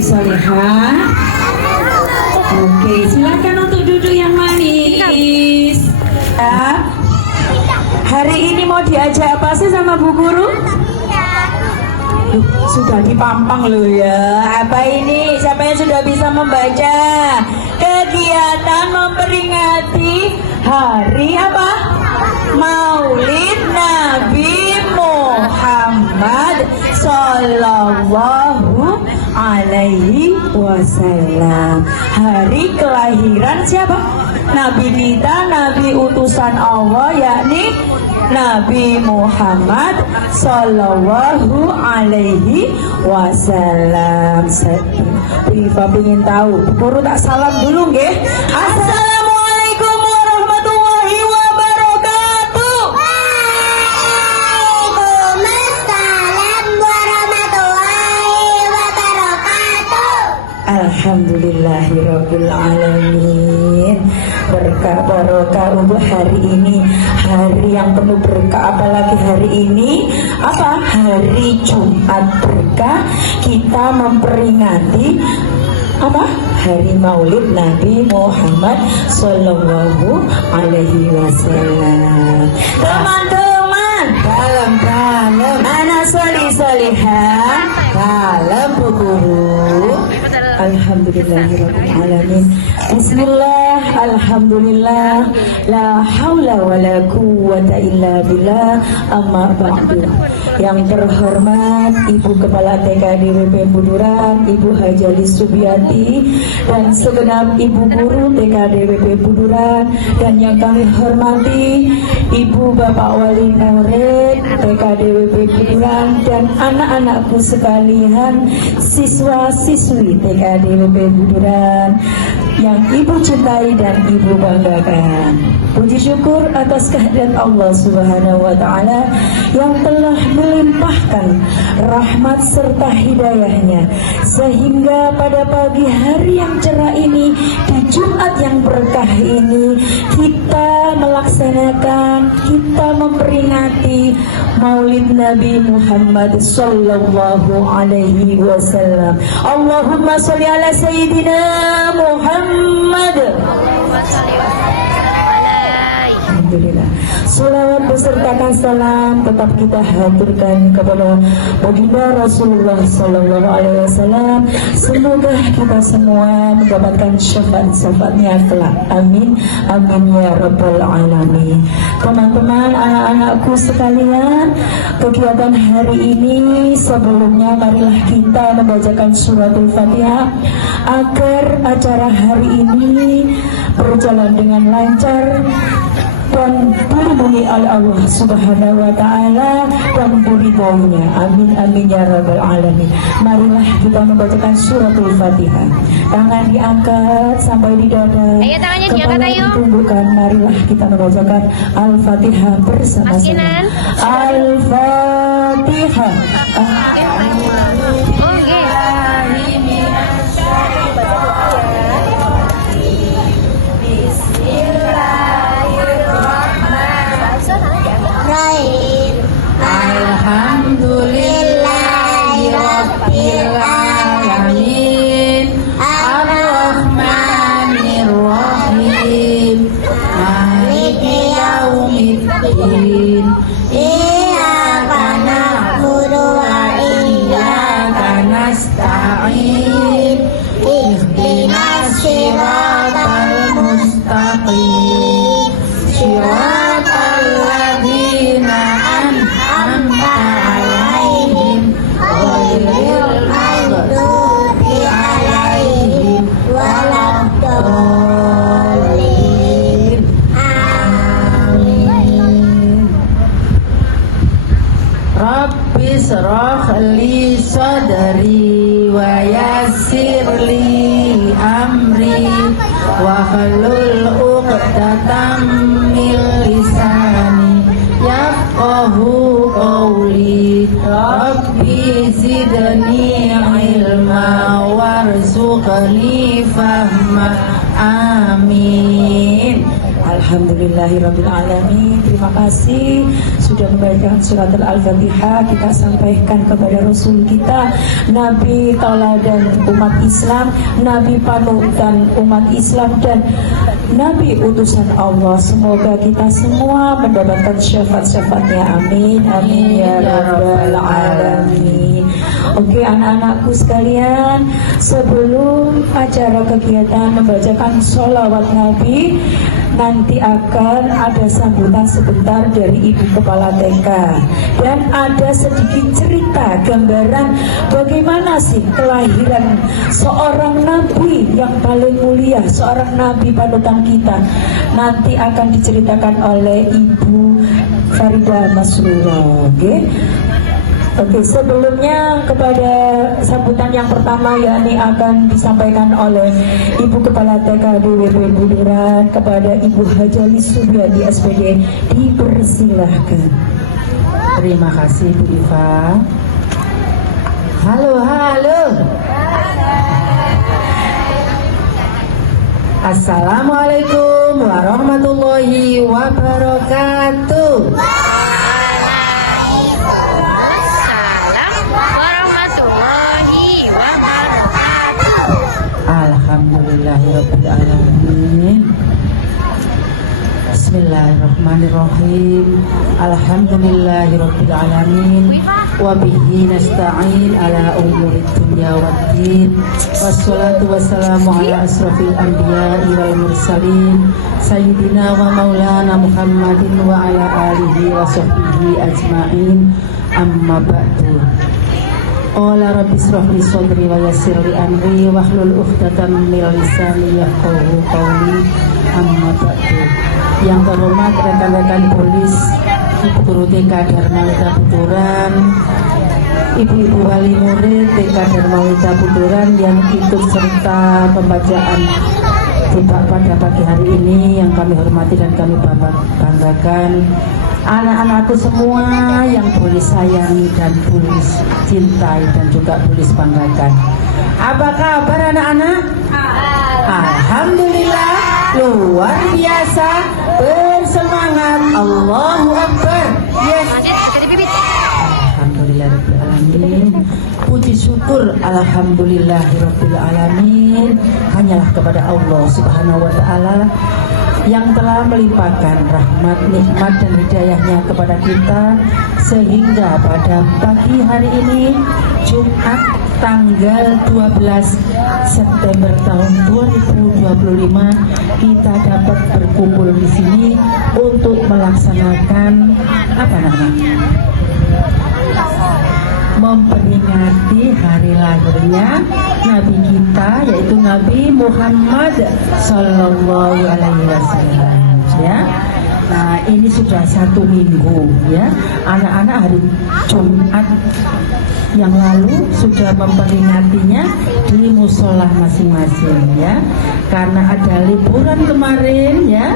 Solihah. Oke, silakan untuk duduk yang manis. Hari ini mau diajak apa sih sama Bu Guru? Sudah dipampang loh ya. Apa ini? Siapa yang sudah bisa membaca? Kegiatan memperingati hari apa? Maulid Nabi Muhammad Sallallahu Alaihi Wasallam. Hari kelahiran siapa? Nabi kita, Nabi utusan Allah, yakni Nabi Muhammad Sallallahu Alaihi Wasallam. Ibu ingin tahu, guru tak salam dulu nggih. Assalamualaikum warahmatullahi wabarakatuh. Waalaikumsalam warahmatullahi wabarakatuh. Alhamdulillahirabbil alamin. Berkah barokah untuk hari ini, hari yang penuh berkah. Apalagi hari ini apa? Hari Jumat berkah. Kita memperingati apa? Hari Maulid Nabi Muhammad Sallallahu Alaihi Wasallam. Teman-teman, dalam anak solihah, dalam Bu Guru. Alhamdulillahirrahmanirrahim. Bismillah, alhamdulillah, la haula wa la quwwata illa billah, amma ba'du. Yang terhormat Ibu Kepala TK DWP Buduran, Ibu Hajali Subiati, dan segenap Ibu Guru TK DWP Buduran, dan yang kami hormati Ibu Bapak Wali Murid TK DWP Buduran, dan anak-anakku sekalian, siswa-siswi TK DWP Buduran yang Ibu cintai dan Ibu banggakan. Puji syukur atas kehadirat Allah Subhanahu wa Ta'ala yang telah melimpahkan rahmat serta hidayahnya, sehingga pada pagi hari yang cerah ini, di Jumat yang berkah ini, kita melaksanakan, kita memperingati Maulid Nabi Muhammad Sallallahu Alaihi Wasallam. Allahumma sholli ala Sayyidina Muhammad. Alhamdulillah. Salawat besertakan salam tetap kita haturkan kepada baginda Rasulullah Sallallahu Alaihi Wasallam. Semoga kita semua mendapatkan syafaat-syafaatnya kelak. Amin, amin ya rabbal alamin. Teman-teman, anak-anakku sekalian, kegiatan hari ini sebelumnya marilah kita membacakan suratul Fatihah agar acara hari ini berjalan dengan lancar dan dilindungi oleh Allah Subhanahu wa Ta'ala dan beridhonya. Amin amin ya rabbal alamin. Marilah kita membacakan suratul Fatihah. Tangan diangkat sampai di dada. Ayo tangannya diangkat, kepala ayo. ditundukkan. Marilah kita membacakan Al-Fatihah bersama-sama. Al-Fatihah. Alhamdulillahirabbil alamin. Ar-Rahmanir-Rahim. Maliki yaumiddin. Iyyaka na'budu wa iyyaka nasta'in. Ihdinas siratal mustaqim. Siratal ladzina an'amta 'alaihim ghairil maghdubi 'alaihim waladdallin. Amin. Rabbi shrah li sadri wa yassir li amri wa hlul 'uqdatam min lisani yafqahu qawli. Rabbi zidni ilma warzuqni fahma. Amin. Alhamdulillahirrabbilalamin. Terima kasih sudah membacakan surat Al-Fatihah. Kita sampaikan kepada Rasul kita, Nabi tauladan umat Islam, Nabi panutan umat Islam, dan Nabi utusan Allah. Semoga kita semua mendapatkan syafaat-syafaatnya. Amin. Amin ya rabbal alamin. Oke, anak-anakku sekalian, sebelum acara kegiatan membacakan sholawat Nabi, nanti akan ada sambutan sebentar dari Ibu Kepala TK, dan ada sedikit cerita gambaran bagaimana sih kelahiran seorang Nabi yang paling mulia, seorang Nabi panutan kita. Nanti akan diceritakan oleh Ibu Farida Masrura. Oke, sebelumnya kepada sambutan yang pertama yakni akan disampaikan oleh Ibu Kepala TK DWP Budiran kepada Ibu Hajali Subyadi SPD, dipersilahkan. Terima kasih Bu Iva. Halo. Assalamualaikum warahmatullahi wabarakatuh. Alhamdulillahirrabbilalamin. Bismillahirrahmanirrahim. Alhamdulillahirrabbilalamin. Wabihi nasta'in ala umurid dunya waddin. Wassalatu wassalamu ala asrafil anbiya'i wal mursalin, Sayyidina wa maulana Muhammadin wa ala alihi wa sahbihi ajma'in. Amma ba'du. Qala rabbi shrah li sadri wa yassir li amri wahlul 'uqdatam min lisani yafqahu qawli. Amma ba'du. Yang terhormat rekan-rekan polis, Ibu Guru TK Dharma Wita Buturan, Ibu-ibu wali murid TK Dharma Wita Buturan yang ikut serta pembacaan pada pagi hari ini, yang kami hormati dan kami banggakan. Anak-anakku semua yang Bulis sayangi dan Bulis cintai dan juga Bulis banggakan. Apa kabar anak-anak? Alhamdulillah, luar biasa, bersemangat. Allahu Akbar. Yes. Alhamdulillahirrahmanirrahim. Puji syukur alhamdulillahirrahmanirrahim hanyalah kepada Allah Subhanahu wa ta'ala yang telah melimpahkan rahmat, nikmat dan hidayahnya kepada kita, sehingga pada pagi hari ini Jumat tanggal 12 September tahun 2025 kita dapat berkumpul di sini untuk melaksanakan memperingati hari lahirnya Nabi kita, yaitu Nabi Muhammad Sallallahu Alaihi Wasallam. Ya, nah ini sudah 1 minggu ya. Anak-anak hari Jumat yang lalu sudah memperingatinya di musola masing-masing ya. Karena ada liburan kemarin ya,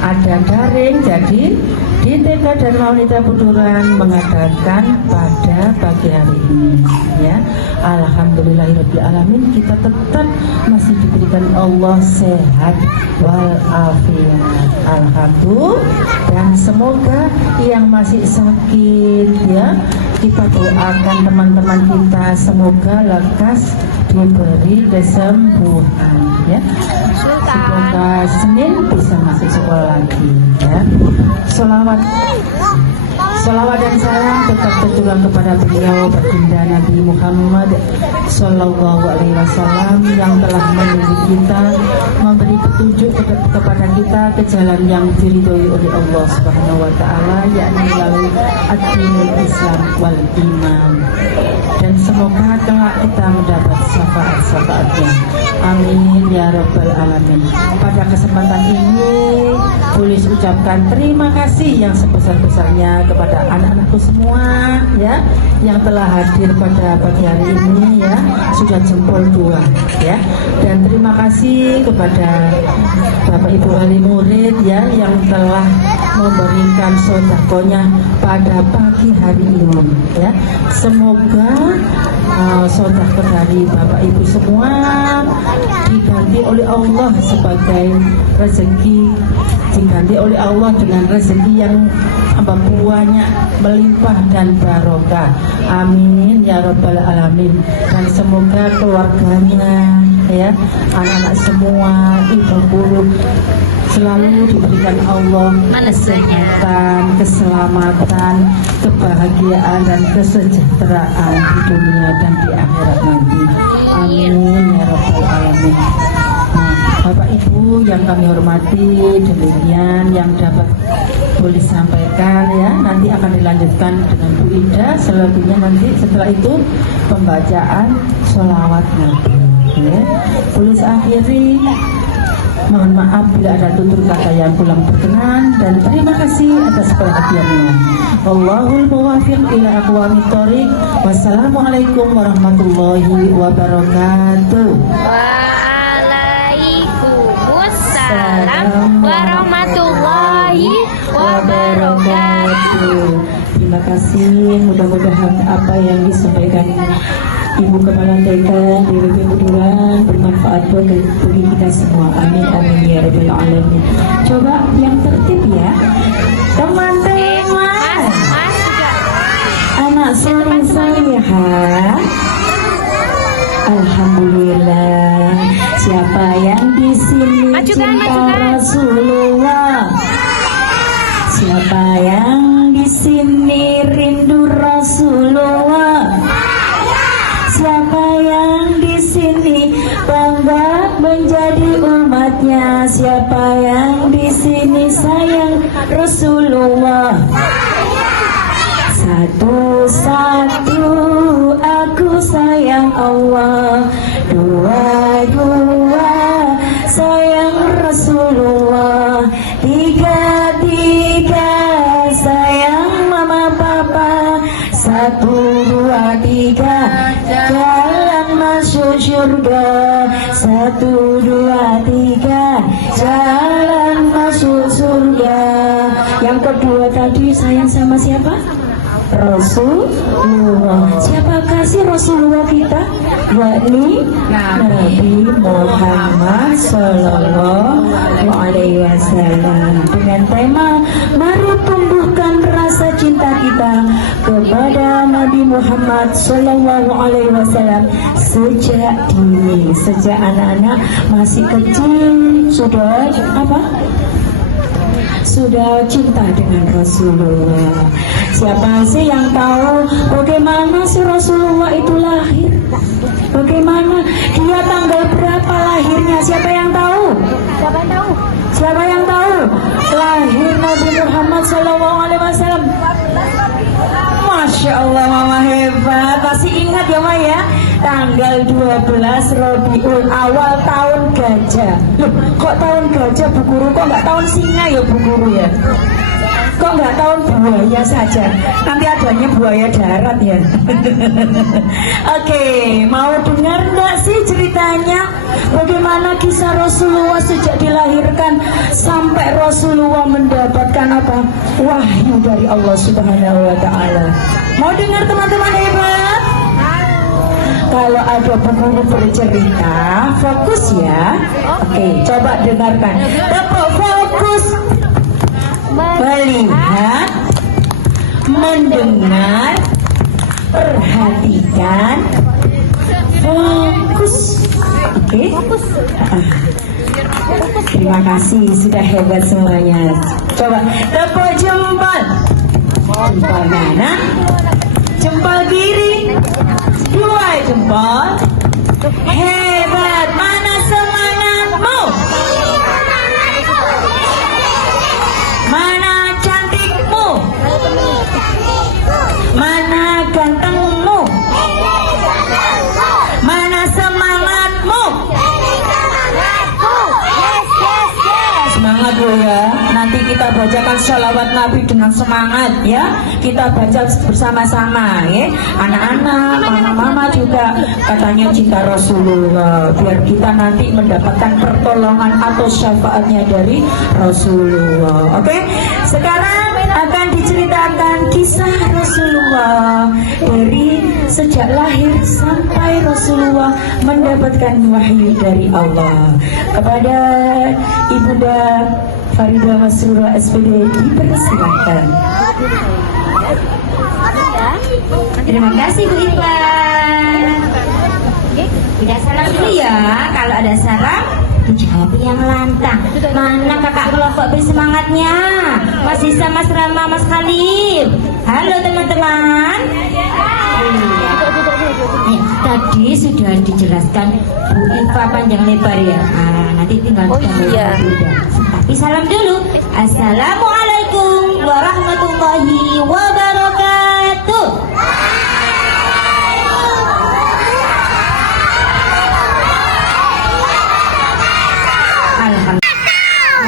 ada daring, jadi di TK Dharma Wita Buturan mengadakan pada pagi hari ini ya. Alhamdulillahirrahmanirrahim, kita tetap masih diberikan Allah sehat walafiat. Alhamdulillah. Dan semoga yang masih sakit ya, kita doakan teman-teman kita semoga lekas diberi kesembuhan ya. Semoga Senin bisa masuk sekolah lagi ya. Salawat dan salam tetap tercurah kepada beliau baginda Nabi Muhammad Sallallahu Alaihi Wasallam yang telah mendidik kita, memberi petunjuk kepada kita ke jalan yang diridhoi oleh Allah Subhanahu Wa Taala, yakni melalui ad-dinul Islam wal iman. Dan semoga kelak kita mendapat syafaat-syafaatnya. Amin ya rabbal alamin. Pada kesempatan ini boleh ucapkan terima kasih yang sebesar-besarnya kepada anak-anakku semua ya, yang telah hadir pada pagi hari ini ya, sudah jempol 2 ya. Dan terima kasih kepada Bapak Ibu wali murid ya, yang telah memberikan sedekahnya pada pagi hari ini ya. Semoga sedekah dari Bapak Ibu semua diganti oleh Allah sebagai rezeki, diganti oleh Allah dengan rezeki yang banyak, melimpah dan barokah. Amin ya rabbal alamin. Dan semoga keluarganya, ya, anak-anak semua, ibu guru selalu diberikan Allah kesehatan, keselamatan, kebahagiaan dan kesejahteraan di dunia dan di akhirat nanti. Amin ya rabbal alamin. Nah, Bapak Ibu yang kami hormati, demikian yang dapat boleh sampaikan, ya. Nanti akan dilanjutkan dengan Bu Ida. Selanjutnya nanti setelah itu pembacaan sholawat Nabi, ya. Boleh saya akhiri. Mohon maaf bila ada tutur kata yang kurang berkenan, dan terima kasih atas perhatiannya. Wallahul muwaffiq ila aqwamit thoriq. Wassalamualaikum warahmatullahi wabarakatuh. Waalaikumsalam warahmatullahi wabarakatuh. Terima kasih. Mudah-mudahan apa yang disampaikan Ibu Kepala TK DWP Buduran bermanfaat bagi kita semua. Amin amin ya rabbal alamin. Coba yang tertib ya, teman-teman. Anak soleh-solehah. Alhamdulillah. Siapa yang di sini cinta Rasulullah? Siapa yang di sini rindu Rasulullah? Siapa yang di sini bangga menjadi umatnya? Siapa yang di sini sayang Rasulullah? Satu-satu aku sayang Allah, dua-dua sayang Rasulullah, tiga-tiga sayang mama papa, satu dua tiga jalan masuk surga, satu dua tiga jalan masuk surga. Yang kedua tadi sayang sama siapa? Rasulullah. Siapakah sih Rasulullah kita? Yakni Nabi Muhammad Sallallahu Alaihi Wasallam. Dengan tema mari tumbuhkan rasa cinta kita kepada Nabi Muhammad Sallallahu Alaihi Wasallam sejak dini, sejak anak-anak masih kecil sudah apa? Sudah cinta dengan Rasulullah. Siapa sih yang tahu bagaimana si Rasulullah itu lahir? Bagaimana dia tanggal berapa lahirnya? Siapa yang tahu? Siapa yang tahu? Siapa yang tahu? Lahir Nabi Muhammad SAW. Masya Allah, mama hebat. Pasti ingat ya ma ya, tanggal 12 Rabiul Awal tahun gajah. Loh, kok tahun gajah Bu Guru? Kok nggak tahun singa ya Bu Guru ya? Kok nggak tahun buaya saja? Nanti adanya buaya darat ya. Oke, mau dengar nggak sih ceritanya? Bagaimana kisah Rasulullah sejak dilahirkan sampai Rasulullah mendapatkan apa? Wahyu dari Allah Subhanahu Wa Taala. Mau dengar teman-teman hebat? Kalau ada pembunuh bercerita, fokus ya. Oke, coba dengarkan. Dapat fokus. Melihat, mendengar, perhatikan, fokus. Oke? Terima kasih, sudah hebat semuanya. Coba tepuk jempol. Jempol mana? Jempol kiri. Dua jempol. Hebat. Mana semangatmu? Mana cantikmu? Mana gantengmu? Mana semangatmu? Semangat loh ya. Nanti kita bacakan sholawat Nabi dengan semangat ya. Kita baca bersama-sama ya. Anak-anak, mama-mama juga katanya cinta Rasulullah. Biar kita nanti mendapatkan pertolongan atau syafaatnya dari Rasulullah. Oke? Sekarang akan diceritakan tentang kisah Rasulullah dari sejak lahir sampai Rasulullah mendapatkan wahyu dari Allah. Kepada Ibunda Faridah Masrura SPD dipersilahkan. Terima kasih Bu Ivan. Tidak salam dulu ya. Kalau ada salam dijawab yang lantang. Mana kakak kelompok bersemangatnya? Mas Isa, Mas Rama, Mas Khalif. Halo teman-teman. Tadi sudah dijelaskan Bu Iva panjang lebar ya. Nanti tinggal tapi salam dulu. Assalamualaikum warahmatullahi wabarakatuh.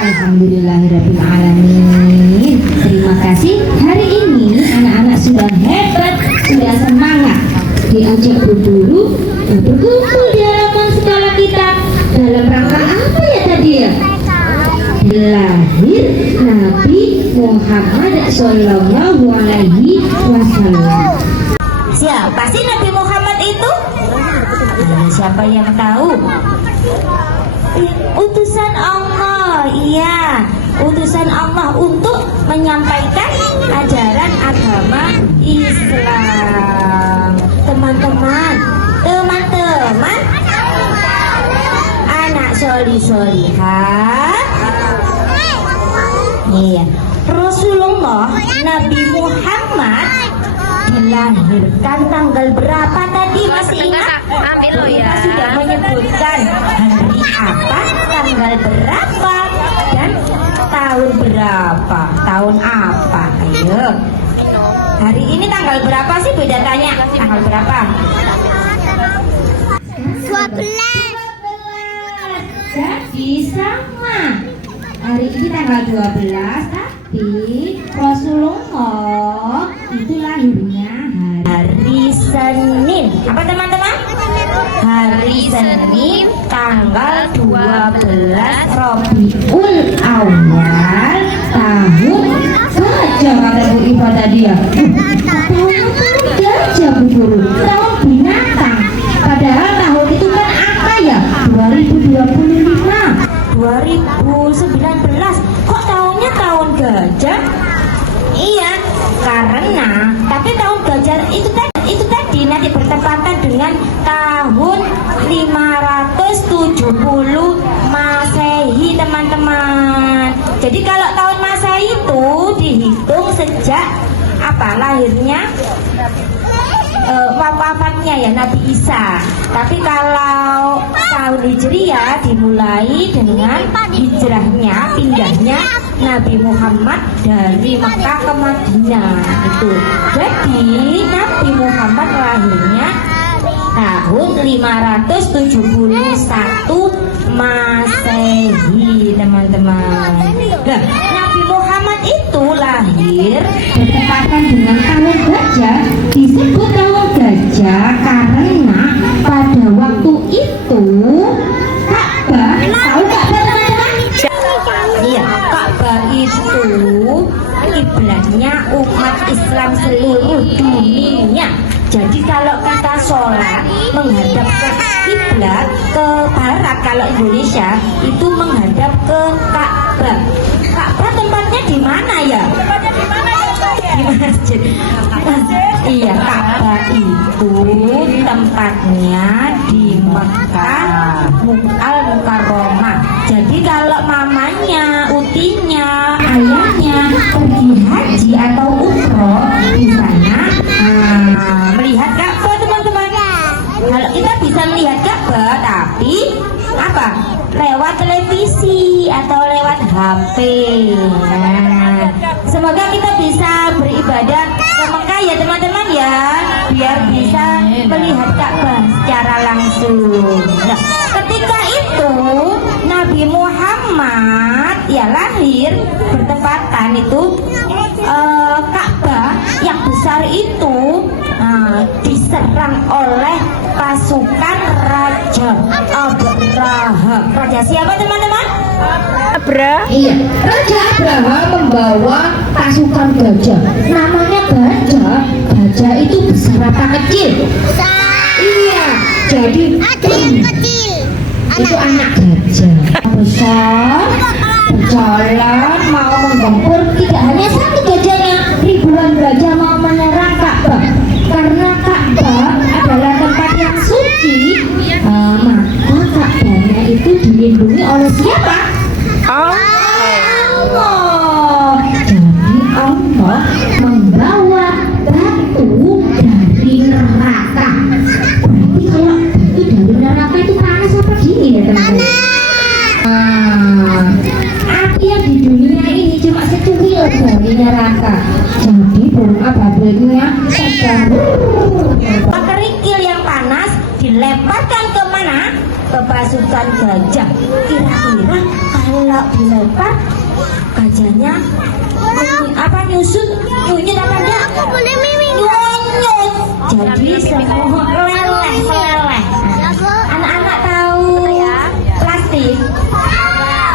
Alhamdulillahirabbil alamin. Terima kasih. Hari ini anak-anak sudah hebat, sudah semangat. Diajak berburu, berkumpul di halaman sekolah kita. Dalam rangka apa ya tadi ya? Lahir Nabi Muhammad Sallallahu Alaihi Wasallam. Siapa sih Nabi Muhammad itu? Siapa yang tahu? Utusan Allah, iya, utusan Allah untuk menyampaikan ajaran agama Islam. Teman-teman, anak solihah. Iya, Rasulullah Nabi Muhammad dilahirkan tanggal berapa tadi, masih ingat? Kita sudah menyebutkan hari apa, tanggal berapa, dan tahun berapa, tahun apa. Ayo, hari ini tanggal berapa sih? Beda tanya, tanggal berapa? 12. Jadi sama. Hari ini tanggal 12, tapi Rasulullah itu lahirnya Hari Senin. Apa teman-teman? Hari Senin tanggal 12 Rabiul Awal tahun gajah, kata Bu Iva tadi ya. Tahun gajah Bu Guru, tahun binatang. Padahal tahun itu kan apa ya? 2025. 2019. Kok tahunnya tahun gajah? Iya, karena tapi tahun gajah itu tadi nanti bertepatan dengan tahun 570 Masehi, teman-teman. Jadi kalau tahun Masehi itu dihitung sejak apa lahirnya, wafatnya ya Nabi Isa. Tapi kalau tahun Hijriah dimulai dengan hijrahnya, pindahnya Nabi Muhammad dari Mekah ke Madinah itu. Jadi Nabi Muhammad lahirnya tahun 571 Masehi, teman-teman. Nah, Nabi Muhammad itu lahir Bertepatan dengan tahun gajah. Disebut tahun gajah karena pada waktu itu Ka'bah, tahu Ka'bah teman-teman? Iya, Ka'bah itu kiblatnya umat Islam seluruh dunia. Jadi kalau kita sholat menghadap ke kiblat, ke barat, kalau Indonesia itu menghadap ke Ka'bah. Ka'bah tempatnya di mana ya? Di masjid. Iya, Ka'bah itu tempatnya di Mekah Al-Mukarramah. Jadi kalau mamanya, utinya, ayahnya pergi haji atau umroh di sana, melihat Ka'bah, teman-teman. Kalau kita bisa melihat Ka'bah, tapi apa? Lewat televisi atau lewat HP. Semoga kita bisa beribadah ke Mekah ya teman-teman ya, biar bisa melihat Ka'bah secara langsung. Nah, ketika itu Nabi Muhammad ya lahir bertepatan itu Ka'bah yang besar itu diserang oleh pasukan Raja Abraha. Raja siapa teman-teman? Iya, Raja Abraha membawa pasukan gajah. Namanya gajah itu besar apa kecil? Iya, jadi itu anak gajah besar berjalan mau menggempur. Tidak hanya satu gajahnya, ribuan gajah mau menyerang Ka'bah. Karena Ka'bah adalah tempat yang suci, maka Ka'bahnya itu dilindungi oleh siapa? Allah. Jadi Allah membawa batu dari neraka. Berarti kalau batu dari neraka itu panas apa dingin ya teman-teman? Api yang di dunia ini cuma secuil dari neraka. Jadi burung ababilnya sedang Kerikil yang panas dilemparkan ke mana? Ke pasukan gajah. Kira-kira kalau dilempar gajahnya nyusut, nyunyut apa enggak? Nyunyut. Jadi semua meleleh. Anak-anak tahu plastik?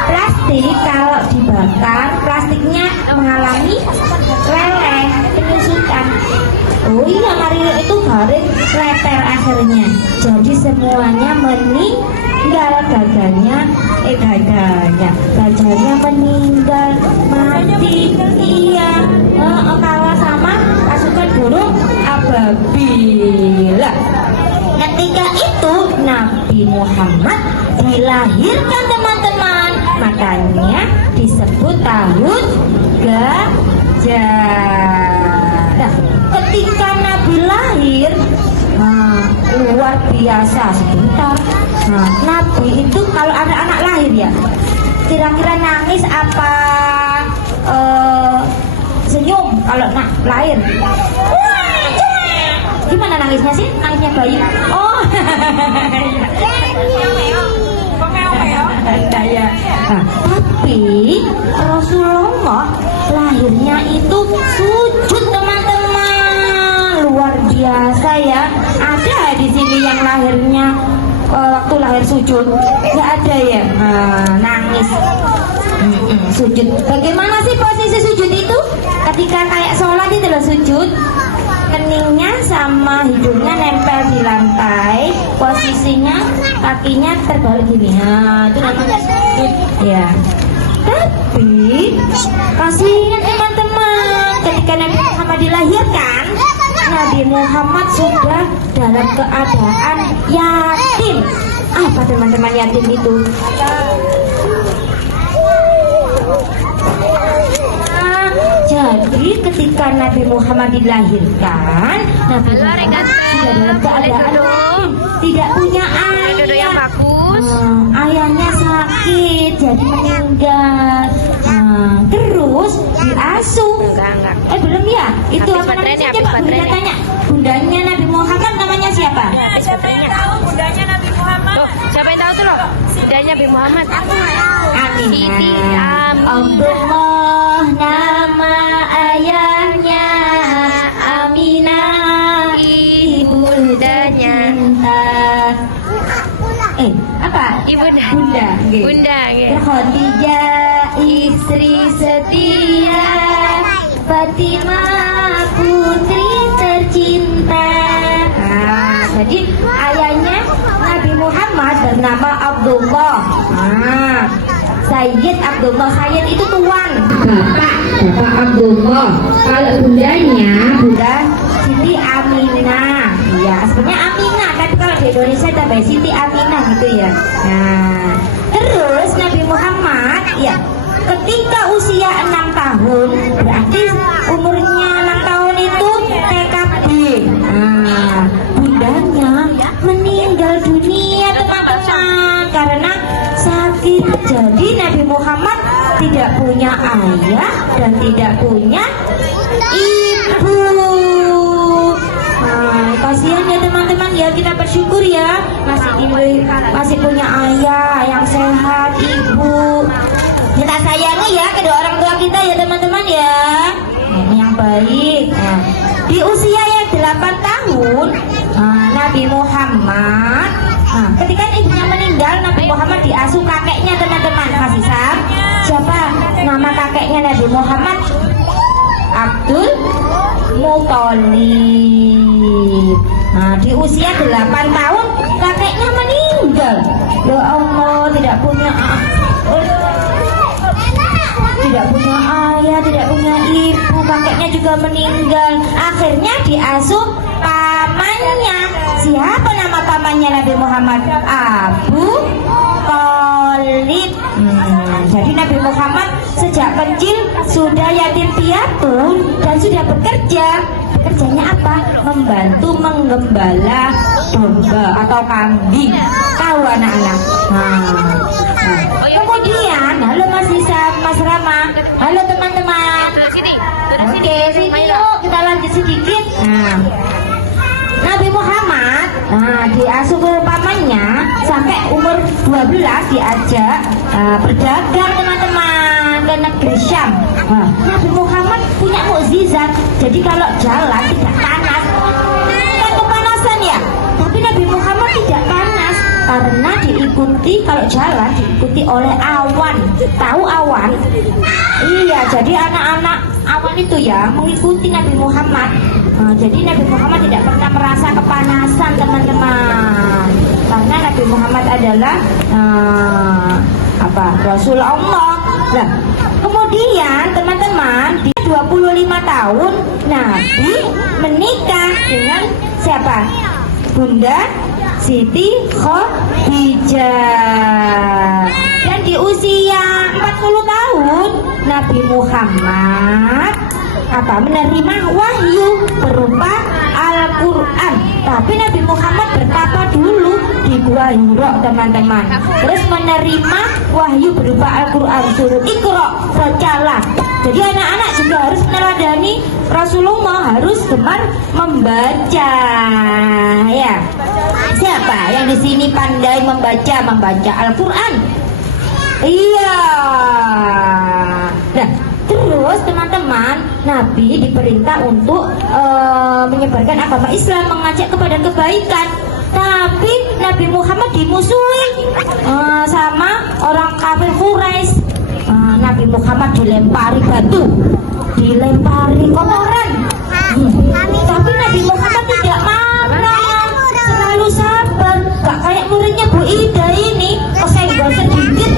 Plastik kalau dibakar, plastiknya mengalami leleh, penyusutan. Oh iya, Mario itu garing leper akhirnya. Jadi semuanya meninggal, gajahnya meninggal, mati. Iya, kalah sama pasukan burung ababil. Ketika itu Nabi Muhammad dilahirkan teman-teman, makanya disebut tahun gajah. Nah, ketika Nabi lahir, luar biasa sebentar. Nabi itu kalau ada anak lahir ya, kira-kira nangis apa senyum kalau lahir? Gimana nangisnya sih? Nangisnya bayi? Oh, tapi Rasulullah lahirnya itu sujud teman-teman, luar biasa ya. Ada di sini yang lahirnya waktu lahir sujud? Nggak ada ya? Nangis. Sujud. Bagaimana sih posisi sujud itu? Ketika kayak sholat itu loh sujud. Keningnya sama hidungnya nempel di lantai, posisinya kakinya terbalik gini. Itu namanya sujud ya. Tapi kasih ingat teman-teman, ketika Nabi Muhammad dilahirkan, Nabi Muhammad sudah dalam keadaan yatim. Apa teman-teman yatim itu? Jadi ketika Nabi Muhammad dilahirkan, Nabi Muhammad sudah dalam keadaan yatim, tidak punya ayah. Ayahnya sakit, jadi meninggal. Terus diasuh. Belum ya? Itu apa namanya? Coba Bunda tanya. Bundanya Nabi Muhammad namanya siapa? Siapa yang tahu bundanya Nabi Muhammad? Siapa yang tahu tuh loh? Bundanya Nabi Muhammad. Aku nggak tahu. Aminah. Abdullah nama ayahnya, Aminah ibundanya. Apa? Bunda. Nggih. Bunda. Khadijah istri setia, Fatimah putri tercinta. Jadi ayahnya Nabi Muhammad bernama Abdullah. Sayyid Abdullah. Sayyid itu tuan. Bapak Abdullah. Kalau bundanya Bunda Siti Aminah. Iya, sebenarnya Aminah, tapi kalau di Indonesia tambah Siti Aminah gitu ya. Terus Nabi Muhammad ya, ketika usia 6 tahun, berarti umurnya 6 tahun itu TKB. Bundanya meninggal dunia teman-teman karena sakit. Jadi Nabi Muhammad tidak punya ayah dan tidak punya ibu. Kasihan ya teman-teman ya, kita bersyukur ya masih punya ayah yang sehat, ibu. Kita sayangi ya kedua orang tua kita ya teman-teman ya. Ini yang baik. Di usia yang 8 tahun Nabi Muhammad, ketika ibunya meninggal, Nabi Muhammad diasuh kakeknya teman-teman. Kasih siapa nama kakeknya Nabi Muhammad? Abdul Muttalib. Thalib. Nah, di usia 8 tahun kakeknya meninggal. Ya Allah, tidak punya ayah, tidak punya ibu, kakeknya juga meninggal. Akhirnya diasuh pamannya. Siapa nama pamannya Nabi Muhammad? Abu Thalib. Jadi Nabi Muhammad sejak kecil sudah yatim piatu dan sudah bekerja. Bekerjanya apa? Membantu menggembala domba atau kambing. Tahu anak-anak? Kemudian, halo Mas Lisa, Mas Rama, halo teman-teman. Oke, sini yuk kita lanjut sedikit. Nabi Muhammad diasuh ke pamannya sampai umur 12 diajak berdagang teman-teman ke negeri Syam. Nabi Muhammad punya mukjizat, jadi kalau jalan tidak panas. Kan kepanasan ya, tapi Nabi Muhammad tidak panas karena diikuti, kalau jalan diikuti oleh awan. Tahu awan? Iya, jadi anak-anak awan itu ya mengikuti Nabi Muhammad. Jadi Nabi Muhammad tidak pernah merasa kepanasan teman-teman, karena Nabi Muhammad adalah Rasul Allah. Nah, kemudian teman-teman di 25 tahun Nabi menikah dengan siapa? Bunda Siti Khadijah. Dan di usia 40 tahun Nabi Muhammad menerima wahyu berupa Al-Quran. Tapi Nabi Muhammad bertapa dulu di Gua Hira teman-teman. Terus menerima wahyu berupa Al-Quran, suruh Iqra, bacalah. Jadi anak-anak juga harus meneladani Rasulullah, harus gemar membaca. Ya, siapa yang di sini pandai membaca Al-Quran? Iya. Nah, terus teman-teman, Nabi diperintah untuk menyebarkan agama Islam, mengajak kepada kebaikan. Tapi Nabi Muhammad dimusuhi sama orang kafir Quraisy. Nabi Muhammad dilempari batu, dilempari kotoran. Tapi Nabi Muhammad tidak marah, selalu sabar. Gak kayak muridnya Bu Ida ini, kesenggol sedikit,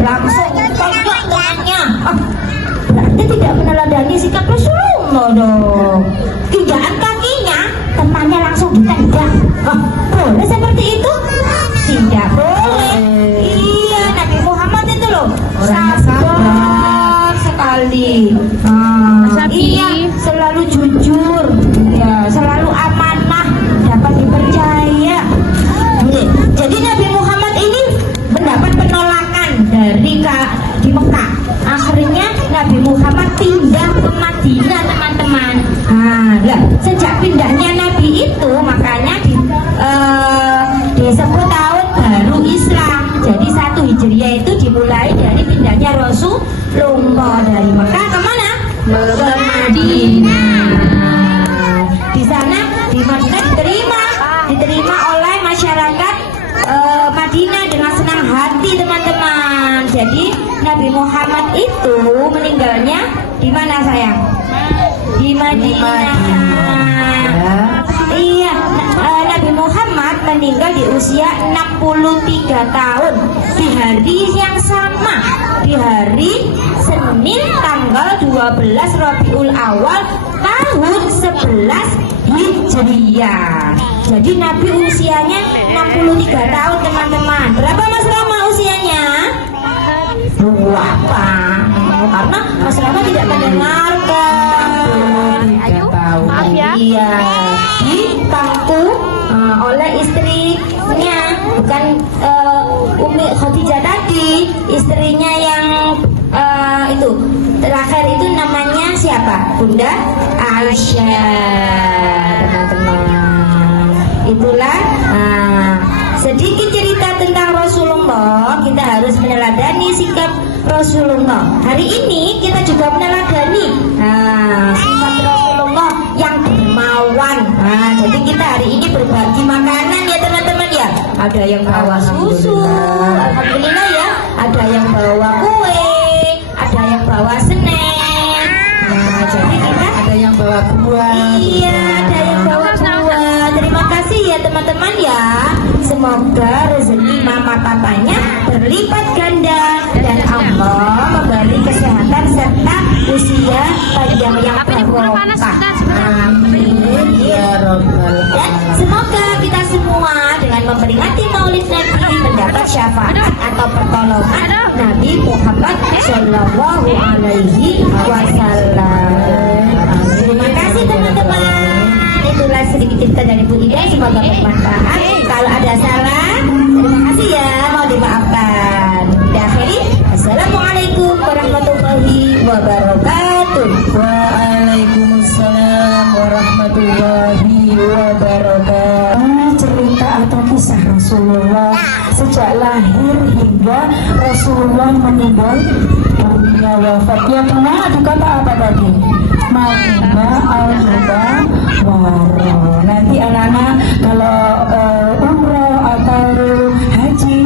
langsung tonjok tangannya. Berarti tidak meneladani sikap Rasulullah dong. Tindakan kakinya, temannya langsung ditendang. Boleh seperti itu? Tidak boleh. Iya, Nabi Muhammad itu loh sabar sekali. Iya, selalu jujur, ya, selalu amanah, dapat dipercaya. Jadi Nabi Muhammad ini mendapat penolakan di Mekah. Akhirnya Nabi Muhammad pindah ke Madinah teman-teman. Sejak pindahnya Nabi itu makanya disebut tahun baru Islam. Jadi 1 Hijriah itu dimulai dari pindahnya Rasulullah dari Mekah ke mana? Ke Madinah. Di sana di Madinah diterima oleh masyarakat Madinah dengan senang hati teman-teman. Jadi Nabi Muhammad itu meninggalnya di mana sayang? Di Madinah. Iya, Nabi Muhammad meninggal di usia 63 tahun di hari yang sama, di hari Senin tanggal 12 Rabiul Awal tahun 11 Hijriah. Jadi Nabi usianya 63 tahun teman-teman. Berapa Mas Rama usianya? 2 karena Mas Rama tidak mendengarkan. 3 tahun. Maaf ya. Iya, dipangku oleh istrinya, bukan Umi Khadijah tadi, istrinya yang itu terakhir itu namanya siapa? Bunda Aisyah teman-teman. Itulah sedikit cerita tentang Rasulullah. Kita harus meneladani sikap Rasulullah. Hari ini kita juga meneladani sifat Rasulullah yang dermawan. Jadi kita hari ini berbagi makanan ya teman-teman ya. Ada yang bawa susu, alhamdulillah ya. Ada yang bawa kue, ada yang bawa snack. Jadi kita Ada yang bawa buah. semoga rezeki mama papanya berlipat ganda dan Allah memberi kesehatan serta usia panjang yang barokah. Amin. Ya Rabbal Dan semoga kita semua dengan memperingati Maulid Nabi mendapat syafaat atau pertolongan Nabi Muhammad Shallallahu Alaihi Wasallam. Terima kasih teman-teman. Itulah sedikit cerita dari Bu Ida. Semoga bermanfaat. Kalau ada salah, terima kasih ya. Mau dimaafkan. Akhiri, assalamualaikum warahmatullahi wabarakatuh. Waalaikumsalam warahmatullahi wabarakatuh. Cerita atau kisah Rasulullah sejak lahir hingga Rasulullah meninggal dunia wafatnya pernah dikata apa tadi? Madinah al-Munawwarah. Nanti anak-anak kalau umroh atau haji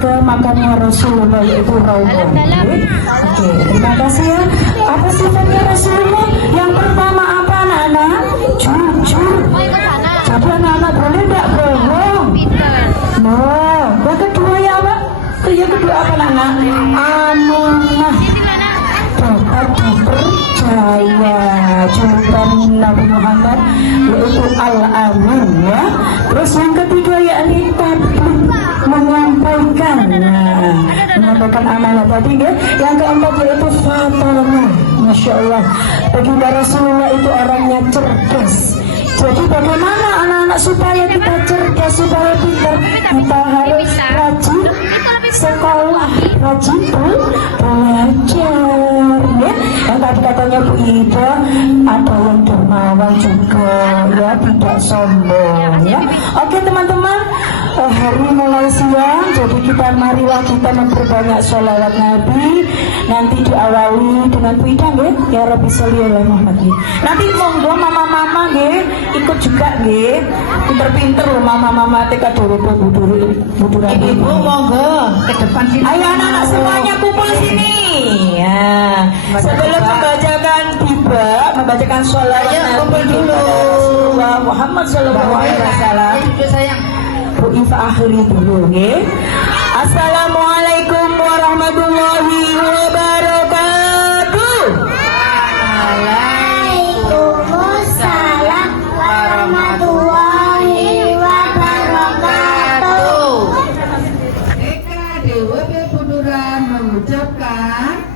ke makamnya Rasulullah yaitu Raudhah. Oke, terima kasih ya. Apa sifatnya Rasulullah? Yang pertama apa anak-anak? Jujur. Tapi anak-anak boleh tidak bohong? No. Yang kedua ya apa? Yang kedua apa anak-anak? Amanah. Dapat dipercaya. Jawaban Nabi Muhammad yaitu al-amin ya. Terus yang ketiga yakni tabligh, menyampaikan. Menyampaikan amanah tadi ya. Yang keempat yaitu fatanah. Masya Allah. Baginda Rasulullah itu orangnya cerdas. Jadi bagaimana anak-anak supaya kita cerdas, supaya pintar? Kita harus rajin sekolah, rajin belajar ya. Yang tadi katanya Bu Ida, ada yang dermawan juga ya, tidak sombong ya. Oke teman-teman, hari mulai siang, jadi marilah kita memperbanyak sholawat Nabi. Nanti diawali dengan Bu Ida nggih, ya Rabbi sholli ala Muhammad. Nanti monggo mama-mama nggih ikut juga nggih. Pinter-pinter loh mama-mama TK buduran. Ibu monggo ke depan sini. Ayo anak-anak semuanya kumpul sini. Ya. Sebelum membacakan sholawat Nabi Rasulullah Muhammad Sallallahu Alaihi Wasallam. Bu Iva akhiri dulu nggih. Assalamualaikum warahmatullahi wabarakatuh. Waalaikumsalam warahmatullahi wabarakatuh. DKDWP Buduran mengucapkan